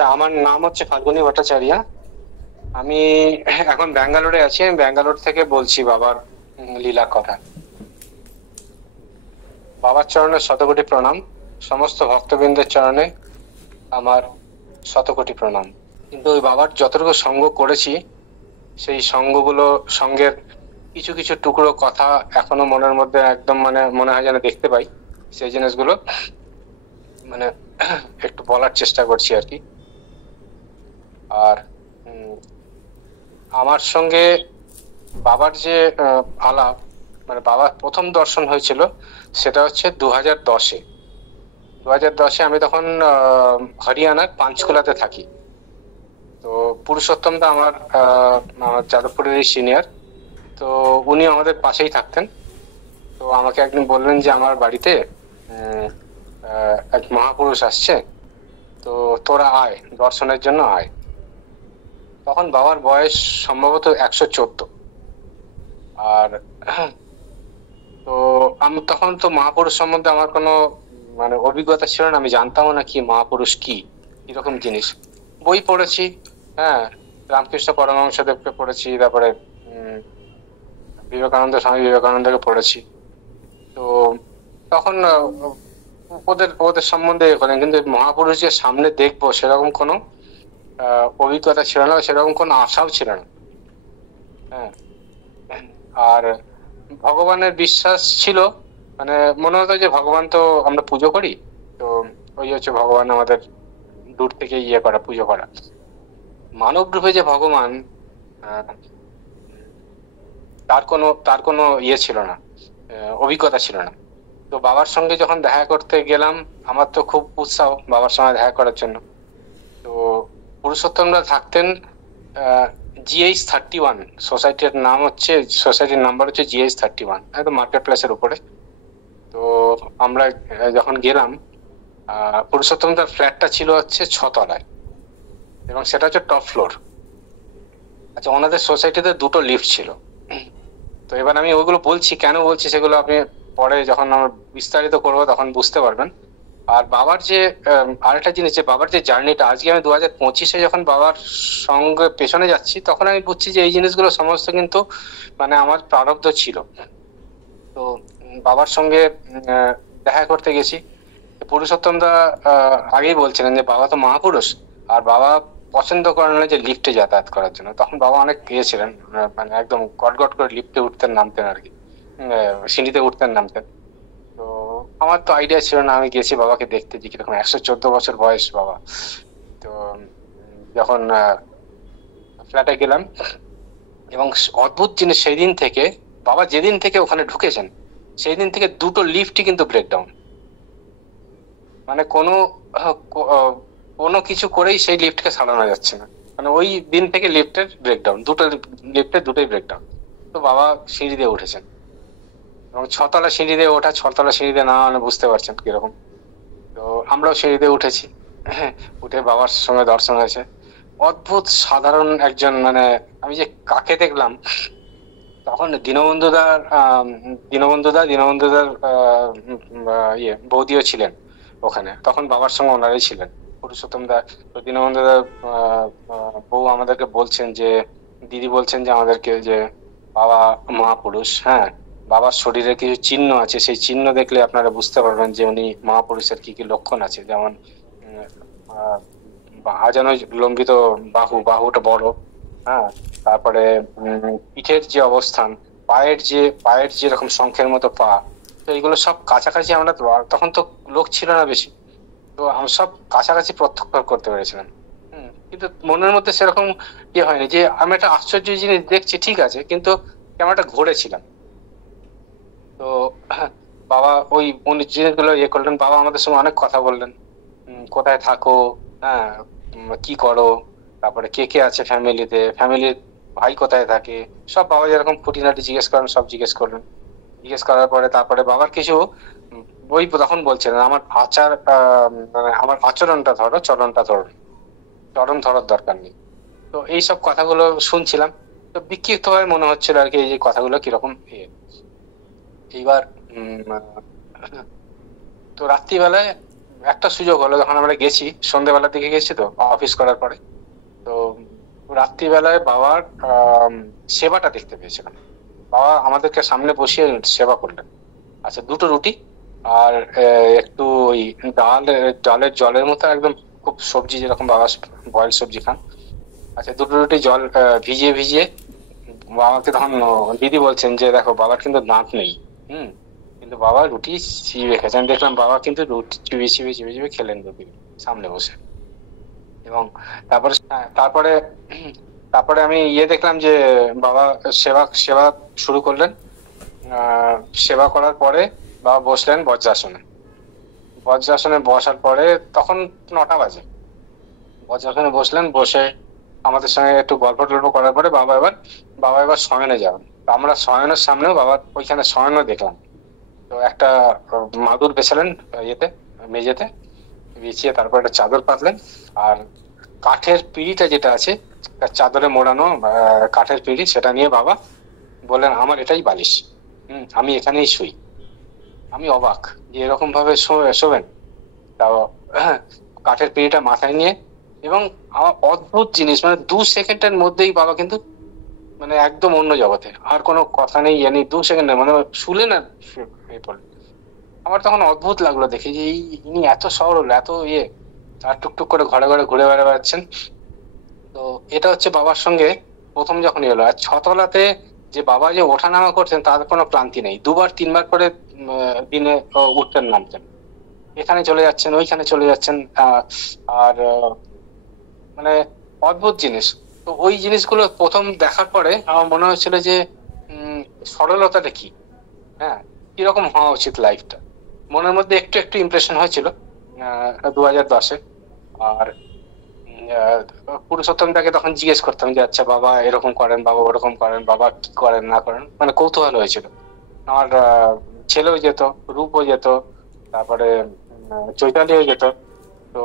আচ্ছা, আমার নাম হচ্ছে ফাল্গুনী ভট্টাচার্য। আমি এখন ব্যাঙ্গালোরে আছি। আমি ব্যাঙ্গালোর থেকে বলছি বাবার লীলা কথা। বাবার চরণে শতকোটি প্রণাম। সমস্ত ভক্তবৃন্দের চরণে আমার শতকোটি প্রণাম। কিন্তু ওই বাবার যতটুকু সঙ্গ করেছি, সেই সঙ্গগুলো, সঙ্গের কিছু কিছু টুকরো কথা এখনো মনের মধ্যে একদম মানে মনে হয় যেন দেখতে পাই। সেই জিনিসগুলো মানে একটু বলার চেষ্টা করছি আর কি। আর আমার সঙ্গে বাবার যে আলাপ, মানে বাবার প্রথম দর্শন হয়েছিল সেটা হচ্ছে 2010-এ। 2010-এ আমি তখন হরিয়ানার পাঞ্চকুলাতে থাকি। তো পুরুষোত্তম দা আমার আমার যাদবপুরেরই সিনিয়র। তো উনি আমাদের পাশেই থাকতেন। তো আমাকে একদিন বললেন যে আমার বাড়িতে এক মহাপুরুষ আসছে, তো তোরা আয়, দর্শনের জন্য আয়। তখন বাবার বয়স সম্ভবত 114। আর তো আমি তখন তো মহাপুরুষ সম্বন্ধে আমার কোনো মানে অভিজ্ঞতা ছিল না, আমি জানতামও না কি মহাপুরুষ কি, কিরকম জিনিস। বই পড়েছি, হ্যাঁ, রামকৃষ্ণ পরমহংসদেবকে পড়েছি, তারপরে বিবেকানন্দ, স্বামী বিবেকানন্দকে পড়েছি। তো তখন ওদের ওদের সম্বন্ধে করেন, কিন্তু মহাপুরুষ যে সামনে দেখবো সেরকম কোনো অভিজ্ঞতা ছিল না, সেরকম কোনো আশাও ছিল না। হ্যাঁ, আর ভগবানের বিশ্বাস ছিল, মানে মনে হতো যে ভগবান তো আমরা পুজো করি, তো ওই হচ্ছে ভগবান, আমাদের দূর থেকে ইয়ে করা, পুজো করা। মানব রূপে যে ভগবান, তার কোনো ইয়ে ছিল না, অভিজ্ঞতা ছিল না। তো বাবার সঙ্গে যখন দেখা করতে গেলাম, আমার তো খুব উৎসাহ বাবার সঙ্গে দেখা করার জন্য। তো পুরুষোত্তমরা থাকতেন GH31 সোসাইটির নাম হচ্ছে, সোসাইটির নাম্বার হচ্ছে GH31, একদম মার্কেট প্লেসের উপরে। তো আমরা যখন গেলাম, পুরুষোত্তমদার ফ্ল্যাটটা ছিল হচ্ছে 6 তলায়, এবং সেটা হচ্ছে টপ ফ্লোর। আচ্ছা, ওনাদের সোসাইটিতে 2টো লিফট ছিল। তো এবার আমি ওইগুলো বলছি, কেন বলছি সেগুলো আপনি পরে যখন আমরা বিস্তারিত করবো তখন বুঝতে পারবেন। আর বাবার যে আরেকটা জিনিস, যে বাবার যে জার্নিটা, আজকে আমি 2025-এ যখন বাবার সঙ্গে পেছনে যাচ্ছি, তখন আমি বুঝছি যে এই জিনিসগুলো সমস্ত কিন্তু মানে আমার প্রারব্ধ ছিল। তো বাবার সঙ্গে দেখা করতে গেছি। পুরুষোত্তম দা আগেই বলছিলেন যে বাবা তো মহাপুরুষ, আর বাবা পছন্দ করেন না যে লিফটে যাতায়াত করার জন্য। তখন বাবা অনেক গিয়েছিলেন, মানে একদম গটগট করে লিফটে উঠতেন নামতেন আর কি, সিঁড়িতে উঠতেন নামতেন। তো আমার তো আইডিয়া ছিল না, আমি গেছি বাবাকে দেখতে, যে কিরকম, 114 বছর বয়স বাবা। তো যখন ফ্ল্যাটে গেলাম, এবং অদ্ভুত জিনিস, সেই দিন থেকে, বাবা যেদিন থেকে ওখানে ঢুকেছেন সেই দিন থেকে 2টো লিফটই কিন্তু ব্রেকডাউন। মানে কোনো কিছু করেই সেই লিফটকে সারানো যাচ্ছে না, মানে ওই দিন থেকে লিফটের ব্রেকডাউন, দুটোই ব্রেকডাউন। তো বাবা সিঁড়ি দিয়ে উঠেছেন, এবং 6 তলা সিঁড়ি দিয়ে ওঠা, 6 তলা সিঁড়ি দিয়ে নামা, মানে বুঝতে পারছেন কিরকম। তো আমরাও সিঁড়ি দিয়ে উঠেছি, উঠে বাবার সঙ্গে দর্শন হয়েছে। অদ্ভুত সাধারণ একজন, মানে আমি যে কাকে দেখলাম, তখন দীনবন্ধুদার ইয়ে বৌদিও ছিলেন ওখানে, তখন বাবার সঙ্গে ওনারাই ছিলেন, পুরুষোত্তম দা। তো দীনবন্ধুদার বউ আমাদেরকে বলছেন যে, দিদি বলছেন যে আমাদেরকে, যে বাবা মহাপুরুষ, হ্যাঁ, বাবার শরীরে কিছু চিহ্ন আছে, সেই চিহ্ন দেখলে আপনারা বুঝতে পারবেন যে উনি মহাপুরুষের কি কি লক্ষণ আছে। যেমন আজানো লম্বিত বাহুটা বড়, হ্যাঁ, তারপরে পিঠের যে অবস্থান, পায়ের যেরকম শঙ্খের মতো পা। তো এইগুলো সব কাছাকাছি, আমরা তো তখন তো লোক ছিল না বেশি, তো আমরা সব কাছাকাছি প্রত্যক্ষ করতে পেরেছিলাম। কিন্তু মনের মধ্যে সেরকম ইয়ে হয়নি যে আমি একটা আশ্চর্য জিনিস দেখছি, ঠিক আছে, কিন্তু কেমন একটা ঘুরেছিলাম। তো বাবা ওই উনি জিনিসগুলো ইয়ে করলেন, বাবা আমাদের সঙ্গে অনেক কথা বললেন, কোথায় থাকো, হ্যাঁ, কি করো, তারপরে কে কে আছে ফ্যামিলির ভাই কোথায় থাকে, সব বাবা যেরকম খুঁটিনাটি জিজ্ঞেস করেন সব জিজ্ঞেস করলেন। জিজ্ঞেস করার পরে তারপরে বাবার কিছু ওই তখন বলছিলেন, আমার মানে আমার আচরণটা ধরো, চরণটা ধরো, চরণ ধরার দরকার নেই। তো এইসব কথাগুলো শুনছিলাম, তো বিক্ষিপ্ত ভাবে মনে হচ্ছিল আর কি, এই যে কথাগুলো কিরকম এইবার তো রাত্রিবেলায় একটা সুযোগ হলো, যখন আমরা গেছি সন্ধ্যেবেলার দিকে গেছি তো অফিস করার পরে, তো রাত্রিবেলায় বাবার সেবাটা দেখতে পেয়েছিলাম। বাবা আমাদেরকে সামনে বসিয়ে সেবা করলেন। আচ্ছা, দুটো রুটি আর একটু ওই ডালের জলের মতো একদম, খুব সবজি যেরকম বাবা বয়েল সবজি খান। আচ্ছা, দুটো রুটি জল ভিজিয়ে ভিজিয়ে বাবাকে তখন দিদি বলছেন যে দেখো বাবার কিন্তু দাঁত নেই। হুম। কিন্তু বাবা রুটি চিবিয়ে খেয়েছেন, দেখলাম বাবা কিন্তু রুটি চিবিয়ে চিবিয়ে চিবিয়ে চিবিয়ে খেলেন রুটি সামনে বসে। এবং তারপরে তারপরে তারপরে আমি দেখলাম যে বাবা সেবা সেবা শুরু করলেন। আহ সেবা করার পরে বাবা বসলেন বজ্রাসনে। বজ্রাসনে বসার পরে তখন 9টা বাজে। বজ্রাসনে বসলেন, বসে আমাদের সঙ্গে একটু গল্প টল্প করার পরে বাবা এবার শয়নে যাবেন। তো আমরা শয়নের সামনেও বাবার ওইখানে শয়নও দেখলাম। তো একটা মাদুর বেছালেন ইয়েতে, মেঝেতে বিছিয়ে, তারপর একটা চাদর পাতলেন। আর কাঠের পিঁড়িটা যেটা আছে, চাদরে মোড়ানো কাঠের পিঁড়ি, সেটা নিয়ে বাবা বললেন আমার এটাই বালিশ, আমি এখানেই শুই। আমি অবাক যে এরকম ভাবে শোবেন। তাও কাঠের পিঁড়িটা মাথায় নিয়ে, এবং আমার অদ্ভুত জিনিস, মানে 2 সেকেন্ডের মধ্যেই বাবা কিন্তু মানে একদম অন্য জগতে, আর কোনো কথা নেই, 2 সেকেন্ডের মানে শুলেন আর শুয়ে পড়লেন। আমার তখন অদ্ভুত লাগলো দেখে যে ইনি এত সরল, এত আর টুকটুক করে ঘরে ঘরে ঘুরে বেড়াচ্ছেন। তো এটা হচ্ছে বাবার সঙ্গে প্রথম যখন এলো। আর 6তলাতে যে বাবা যে ওঠানামা করছেন তার কোনো ক্লান্তি নেই, 2-3 বার করে দিনে উঠতেন নামতেন, এখানে চলে যাচ্ছেন ওইখানে চলে যাচ্ছেন। আর মানে অদ্ভুত জিনিস। তো ওই জিনিসগুলো প্রথম দেখার পরে আমার মনে হয়েছিল যে সরলতাটা কি, হ্যাঁ, কিরকম হওয়া উচিত লাইফটা, মনের মধ্যে একটু একটু ইমপ্রেশন হয়েছিল 2010-এ। আর পুরুষোত্তমটাকে তখন জিজ্ঞেস করতাম যে আচ্ছা বাবা এরকম করেন, বাবা ওরকম করেন, বাবা কি করেন না করেন, মানে কৌতূহল হয়েছিল। আমার ছেলেও যেত, রূপও যেত, তারপরে চৈতালিও যেত। তো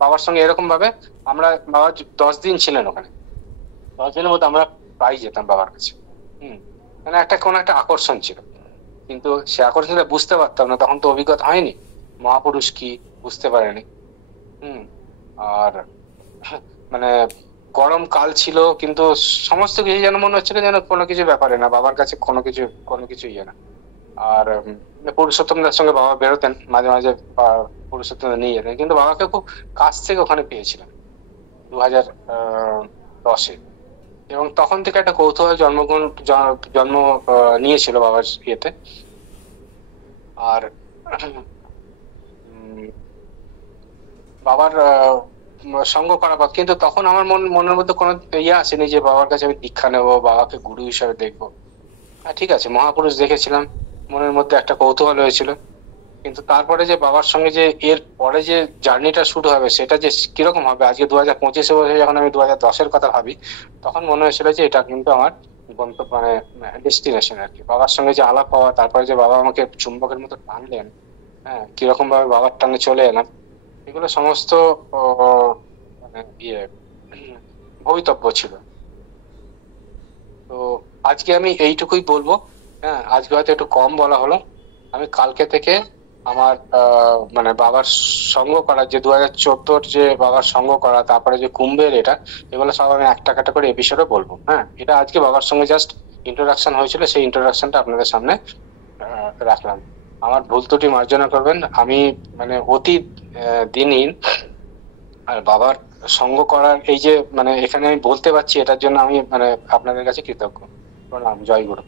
বাবার সঙ্গে এরকম ভাবে আমরা, বাবা 10 দিন ছিলেন ওখানে, 10 দিনের মধ্যে আমরা প্রায় যেতাম বাবার কাছে। মানে একটা কোন একটা আকর্ষণ ছিল, কিন্তু সে আকর্ষণটা বুঝতে পারতাম না, তখন তো অভিজ্ঞতা হয়নি, মহাপুরুষ কি বুঝতে পারেনি। আর মানে গরম কাল ছিল, কিন্তু সমস্ত কিছু যেন মনে হচ্ছিল যেন কোনো কিছু ব্যাপারে না, বাবার কাছে কোনো কিছু না। আর পুরুষোত্তম দার সঙ্গে বাবা বেরোতেন মাঝে মাঝে, পুরুষোত্তম নিয়ে যেতেন, কিন্তু বাবাকে খুব কাছ থেকে ওখানে পেয়েছিলাম 2010-এ। এবং তখন থেকে একটা কৌতূহল জন্ম নিয়েছিল বাবার ইয়েতে। আর বাবার সঙ্গ করা, কিন্তু তখন আমার মনের মধ্যে কোনো আসেনি যে বাবার কাছে আমি দীক্ষা নেবো, বাবাকে গুরু হিসাবে দেখবো। ঠিক আছে, মহাপুরুষ দেখেছিলাম, মনের মধ্যে একটা কৌতূহল হয়েছিল। কিন্তু তারপরে যে বাবার সঙ্গে যে এর পরে যে জার্নিটা শুরু হবে, সেটা যে কিরকম হবে, আজকে 2025-এ বসে যখন আমি 2010-এর কথা ভাবি, তখন মনে হয়েছিল যে এটা কিন্তু আমার গন্তব্য, মানে ডেস্টিনেশন আর কি। বাবার সঙ্গে যে আলাপ হওয়া, তারপরে যে বাবা আমাকে চুম্বকের মতো টানলেন, হ্যাঁ, কিরকম ভাবে বাবার টানে চলে এলাম, এগুলো সমস্ত মানে ভবিতব্য ছিল। তো আজকে আমি এইটুকুই বলবো। হ্যাঁ, আজকে হয়তো একটু কম বলা হলো। আমি কালকে থেকে আমার মানে বাবার সঙ্গ করার যে 2014-র যে বাবার সঙ্গ করা, তারপরে যে কুম্ভের এটা, এগুলো সব আমি একটা একটা করে এপিসোডে বলবো। হ্যাঁ, এটা আজকে বাবার সঙ্গে জাস্ট ইন্ট্রোডাকশন হয়েছিল, সেই ইন্ট্রোডাকশনটা আপনাদের সামনে রাখলাম। আমার ভুল ত্রুটি মার্জনা করবেন। আমি মানে অতি দিনহীন, আর বাবার সঙ্গ করার এই যে মানে এখানে আমি বলতে পারছি, এটার জন্য আমি মানে আপনাদের কাছে কৃতজ্ঞ। প্রণাম, জয় গুরু।